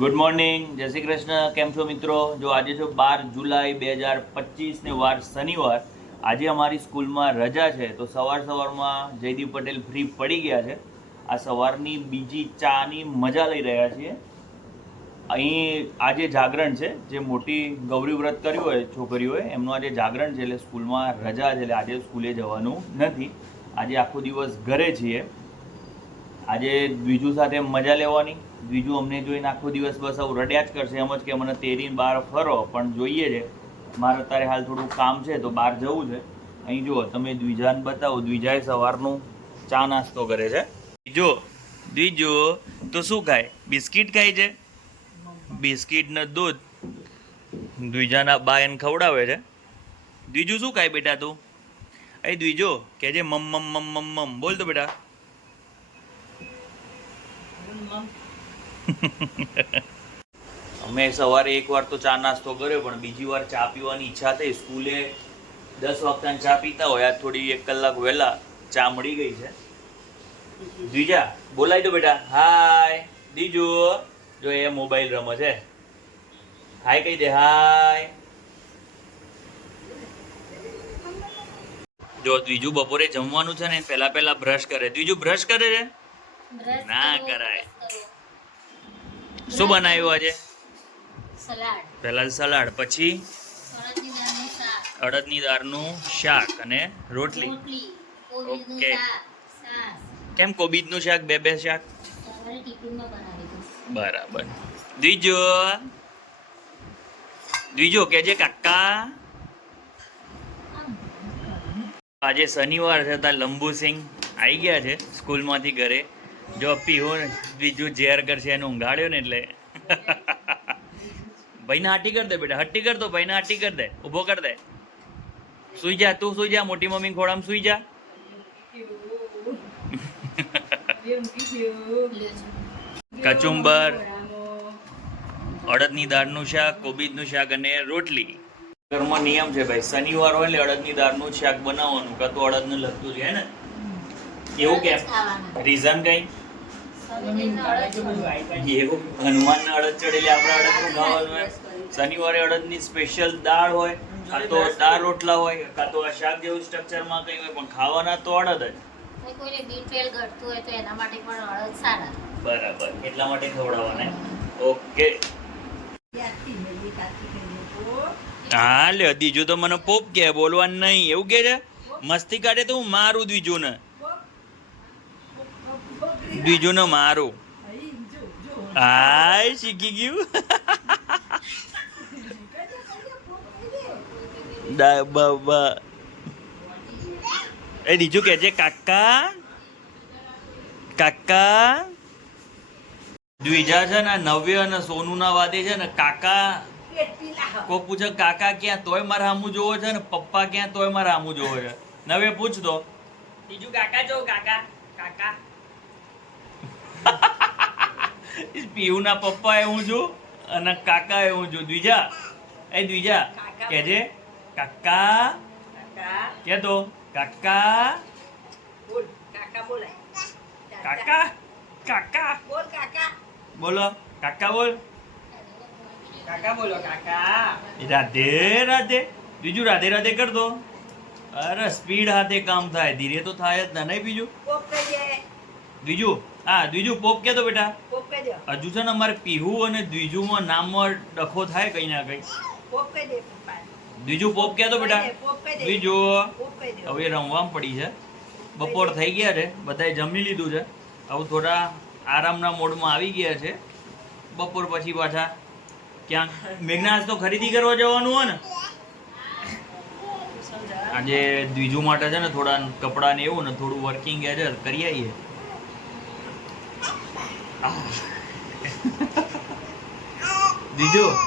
Good morning, જય શ્રી કૃષ્ણ. કેમ છો મિત્રો? જો આજે છે 12 જુલાઈ 2025 ને વાર શનિવાર. આજે અમારી સ્કૂલમાં રજા છે, તો સવારમાં જયદીપ પટેલ ફ્રી પડી ગયા છે. આ સવારની બીજી ચાની મજા લઈ રહ્યા છીએ. અહીં આજે જાગરણ છે, જે મોટી ગૌરી વ્રત કર્યું હોય છોકરીઓએ એમનું આજે જાગરણ છે, એટલે સ્કૂલમાં રજા છે, એટલે આજે સ્કૂલે જવાનું નથી. આજે આખો દિવસ ઘરે છીએ. આજે દ્વિજુ સાથે મજા લેવાની. દ્વિજુ અમને જોઈને આખો દિવસ બસ આવું રડ્યા જ કરશે, એમ જ કે મને તેરીને બહાર ફરો, પણ જોઈએ છે. મારે અત્યારે હાલ થોડું કામ છે, તો બહાર જવું છે. અહીં જુઓ, તમે દ્વિજાને બતાવો. દ્વિજાએ સવારનું ચા નાસ્તો કરે છે. દ્વિજુ તો શું ખાય? બિસ્કિટ ખાય છે. બિસ્કિટ ને દૂધ દ્વિજાના બા એને ખવડાવે છે. દ્વિજુ શું ખાય બેટા તું? અહીં દ્વિજુ કે છે મમ મમ મમ મમ મમ. બોલ તો બેટા. અમે સવારે એકવાર તો ચા નાસ્તો કર્યો, પણ બીજી વાર ચા પીવાની ઈચ્છા થઈ. સ્કૂલે 10 વાગતા ચા પીતા હોય, આજ થોડી 1 કલાક વહેલા ચા મળી ગઈ છે. દ્વિજા બોલાય તો બેટા. હાય દ્વિજુ. જો એ મોબાઈલ રમે છે. હાય કહી દે. હાય. જો દ્વિજુ બપોરે જમવાનું છે ને, પહેલા બ્રશ કરે. દ્વિજુ બ્રશ કરે છે? ના કરાય. શું બનાવ્યું આજે? સલાડ. પહેલા સલાડ, પછી અડદની દાળનું શાક અને રોટલી. ઓકે. કેમ કોબીજનું શાક? બે શાક બરાબર. દ્વિજો કે જે કાકા. આજે શનિવાર છે, ત્યાં લંબુસિંહ આવી ગયા છે સ્કૂલમાંથી ઘરે. જો પીહો દ્વિજુ ઝેર કરશે એને ઊંઘાડ્યો ને, એટલે ભાઈને હાટી કર દે બેટા. હટ્ટી કર દો ભાઈને. હાટી કર દે. ઊભો કર દે. સુઈ જા. તું સુઈ જા. મોટી મમ્મી ખોળામાં સુઈ જા. કચુંબર, અડદની દાળનું શાક, કોબીજનું શાક અને રોટલી. ઘરમાં નિયમ છે ભાઈ, શનિવાર હોય એટલે અડદની દાળનું શાક બનાવવાનું, કાં તો અડદનું લગતું છે ને. એવું કેમ? રીઝન કઈ? એવું હનુમાનને અડદ ચડેલી આપણે અડદનું ખાવાનું હોય. શનિવારે અડદની સ્પેશિયલ દાળ હોય, કાં તો દાળ રોટલા હોય, કાં તો આ શાક જેવું સ્ટ્રક્ચરમાં કંઈ હોય, પણ ખાવાના તો અડદ જ. કોઈને B12 ઘટતું હોય તો એના માટે પણ અડદ સારા. બરાબર, એટલા માટે ખવડાવવાના. ઓકે. હા લે, દ્વિજુ તો મને પોપ કે બોલવાનું નહીં એવું કે છે. મસ્તી કાઢે તો હું મારું દ્વિજુને. દ્વિજુને મારું. હાય શીખી ગયું. એ દ્વિજુ કે છે કાકા કાકા. દ્વિજા છે ને નવ્ય અને સોનુ ના વાદે છે ને કાકા. કોઈ પૂછે કાકા ક્યાં, તોય મારે સામું જોવો છે ને પપ્પા ક્યાં, તોય મારે સામું જોવો છે. નવે પૂછ દો. બીજું કાકા જો કાકા કાકા. પીયુ ના પપ્પા એ હું છું અને કાકા એ હું છું. દ્વિજા એ દ્વિજા કે છે કાકા કે તો કાકા. બોલ કાકા. બોલાય કાકા કાકા. બોલ કાકા. બોલો કાકા. બોલ કાકા. બોલો કાકા. રાધે રાધે. બીજું રાધે રાધે કર દો. અરે સ્પીડ હાથે કામ થાય, ધીરે તો થાય જ ના. નહીં બીજું બીજું. હા દ્વિજુ પોપ કે તો બેટા. હજુ છે ને અમારે પીહુ અને દ્વિજુમાં નામમાં ડખો થાય કઈ ના કઈ. દ્વિજુ પોપ કે તો બેટા. દ્વિજુ હવે રમવામાં પડી છે. બપોર થઈ ગયા છે, બધાએ જમી લીધું છે. હવે થોડા આરામના મોડમાં આવી ગયા છે. બપોર પછી પાછા ક્યાંક મેઘના આજ તો ખરીદી કરવા જવાનું હોય ને. આજે દ્વિજુ માટે છે ને થોડા કપડાં ને એવું ને થોડું વર્કિંગ એજ કરી આવીએ.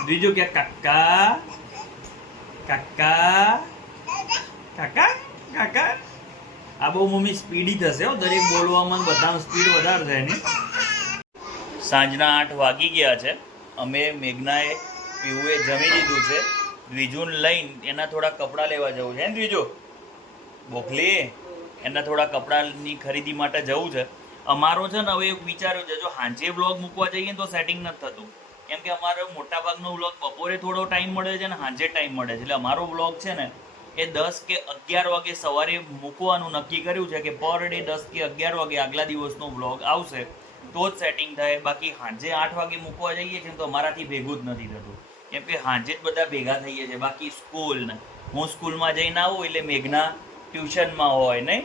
દ્વિજુ કે કાકા કાકા કાકા કાકા. આ બહુ મમ્મી સ્પીડી થશે હો, દરેક બોલવામાં બધામાં સ્પીડ વધારે છે એની. સાંજના 8 વાગી ગયા છે. અમે મેઘનાએ પીવુએ જમી લીધું છે. દ્વિજુને લઈને એના થોડા કપડાં લેવા જવું છે ને દ્વિજુ બોખલી. એના થોડા કપડાની ખરીદી માટે જવું છે. અમારો છે ને હવે વિચાર્યું છે, જો સાંજે બ્લોગ મૂકવા જઈએ તો સેટિંગ નથી થતું, કેમ કે અમારો મોટાભાગનો વ્લોગ બપોરે થોડો ટાઈમ મળે છે ને સાંજે ટાઈમ મળે છે. એટલે અમારો વ્લોગ છે ને એ 10 કે 11 વાગે સવારે મૂકવાનું નક્કી કર્યું છે કે પર ડે 10 કે 11 વાગે આગલા દિવસનો વ્લોગ આવશે તો જ સેટિંગ થાય. બાકી સાંજે 8 વાગે મૂકવા જઈએ છીએ તો અમારાથી ભેગું જ નથી થતું, કેમ કે સાંજે જ બધા ભેગા થઈએ છીએ. બાકી સ્કૂલ ને હું સ્કૂલમાં જઈને આવું એટલે મેઘના ટ્યુશનમાં હોય નહીં,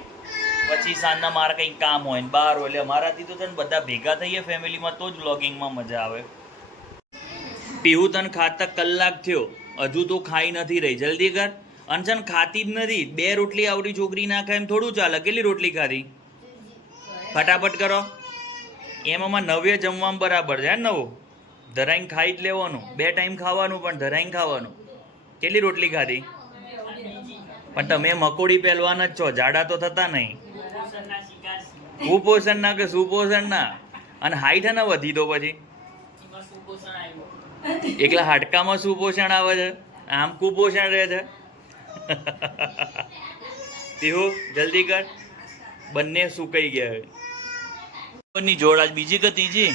પછી સાંજના મારે કંઈક કામ હોય ને બહાર હોય, એટલે અમારાથી તો તને બધા ભેગા થઈએ ફેમિલીમાં તો જ વ્લોગિંગમાં મજા આવે. પીહુ તને ખાતા કલાક થયો હજુ તો ખાઈ નથી રહી, જલ્દી કર. અંશન ખાતી જ નથી, 2 રોટલી આવડી છોકરી ના ખાય એમ થોડું ચાલે. કેટલી રોટલી ખાધી? ફટાફટ કરો. એમાં નવે જમવામાં બરાબર છે. નવું ધરાઈને ખાઈ જ લેવાનું, 2 ટાઈમ ખાવાનું પણ ધરાઈને ખાવાનું. કેટલી રોટલી ખાધી? પણ તમે મકોડી પહેલવાન જ છો, જાડા તો થતા નહીં. કુપોષણ ના કે સુપોષણ ના. અને હાઈટ હે ને વધી તો પછી એકલા હાડકામાં સુપોષણ આવે છે, આમ કુપોષણ રહે છે. પીહુ જલ્દી કર, બંને સુકાઈ ગયા. ની જોડ આજ બીજી કે ત્રીજી?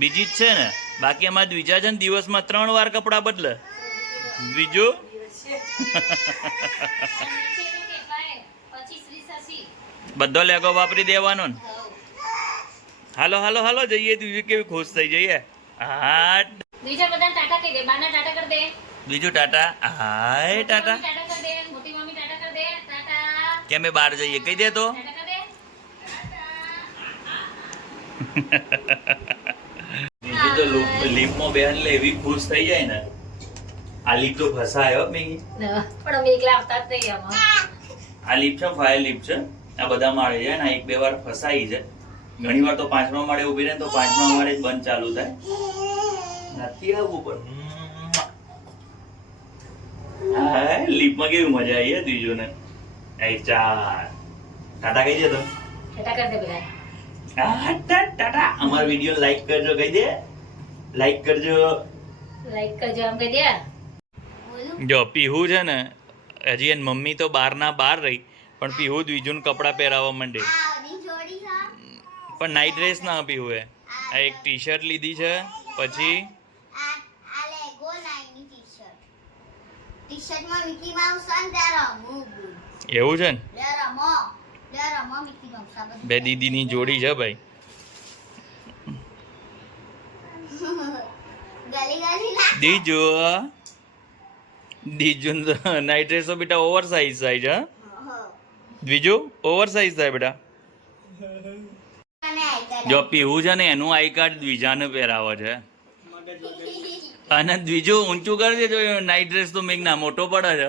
બીજી જ છે ને. બાકી અમારે દ્વિજા છે ને દિવસમાં 3 વાર કપડાં બદલે. બીજું બધો લેગો વાપરી દેવાનો ને. હાલો હાલો હાલો જઈએ. તું કેવી ખુશ થઈ જઈએ. હા બીજા બધા ટાટા કહી દે, બાના ટાટા કર દે. બીજું ટાટા. હાય ટાટા. ટાટા કર દે, મોટી મમ્મી ટાટા કર દે. ટાટા. કેમ બહાર જઈએ કહી દે તો. ટાટા કર દે. બીજું તો લીપમાં બેન લે એવી ખુશ થઈ જાય ને. આ લીપ તો ફસાયો મેગી. પણ અમે એકલા આવતા જ નહીં આમાં. આ લીપ છે ફાયર લીપ છે. આ બધા માળે છે ને 1-2 વાર ફસાઈ છે. ઘણી વાર તો 5મા માળે ઊભી રહે તો 5મા માળે જ બંધ ચાલુ થાય. નથી આવું પણ હા લીપમાં કેવી મજા આવી હે ત્રીજો ને. એ ચાર ટાટા કહી દે તો. ટાટા કર દે બધા. ટાટા. અમાર વિડિયો લાઈક કરજો કહી દે. લાઈક કરજો. લાઈક કરજો આમ કહી દે. જો પીહુ છે ને હજી એની મમ્મી તો બહાર રહી પણ પીહુ દ્વિજુન કપડાં પહેરાવવા માંડી. પણ નાઈટ ડ્રેસ ના પીહુ એ આ એક ટી શર્ટ લીધી છે. પછી એવું છે ને બે દીદીની જોડી છે ભાઈ. દીજુ નાઈટ ડ્રેસ તો બેટા ઓવર સાઇઝ સાઈઝ. હા બીજું ઓવર સાઇઝ થાય બેટા. જો પીહુ છે ને એનું આઈ કાર્ડ દ્વિજાને પહેરાવે છે. અને દ્વિજુ ઊંચું કરજે જો નાઈટ ડ્રેસ તો મેઘના મોટો પડે છે.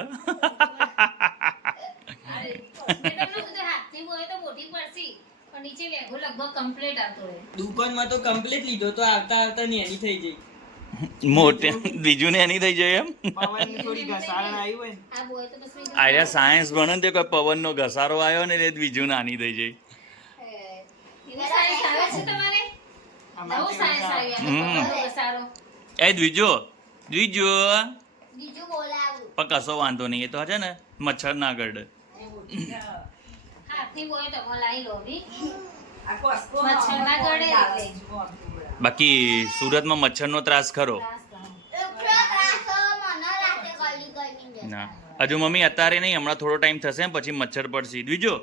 દુકાનમાં તો કમ્પ્લીટ લીધો તો આવતા ને એની થઈ જઈ. મોટે બીજું ને એની થઈ જાય એમ. થોડી ઘસારણ આવી હોય. આયા સાયન્સ ભણે તે કોઈ પવનનો ઘસારો આવ્યો ને એટલે બીજું નાની થઈ જાય. એ દ્વિજો પણ કશો વાંધો નહીં. એ તો છે ને મચ્છર ના કરડે. બાકી સુરતમાં મચ્છરનો ત્રાસ ખરો ના. હજુ મમ્મી અત્યારે નહીં, હમણાં થોડો ટાઈમ થશે પછી મચ્છર પડશે. બીજો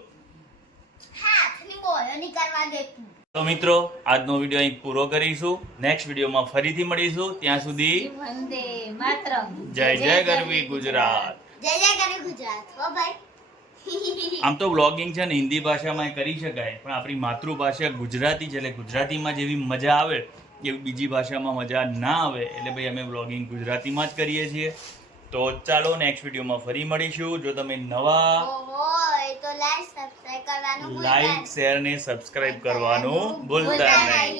તો મિત્રો આજનો વિડીયો અહીં પૂરો કરીશું. નેક્સ્ટ વિડીયોમાં ફરીથી મળીશું. ત્યાં સુધી વંદે માતરમ. જય જય ગરવી ગુજરાત. જય જય ગરવી ગુજરાત. હો ભાઈ. આમ તો વ્લોગિંગ છે ને હિન્દી ભાષામાં કરી શકાય પણ આપણી માતૃભાષા ગુજરાતી છે એટલે ગુજરાતીમાં જેવી મજા આવે એવી બીજી ભાષામાં મજા ના આવે એટલે ભાઈ અમે વ્લોગિંગ ગુજરાતીમાં જ કરીએ છીએ. તો ચાલો નેક્સ્ટ વિડીયોમાં ફરી મળીશું. જો તમે નવા હોય તો લાઈક શેર ને સબસ્ક્રાઇબ કરવાનું ભૂલતા નહીં.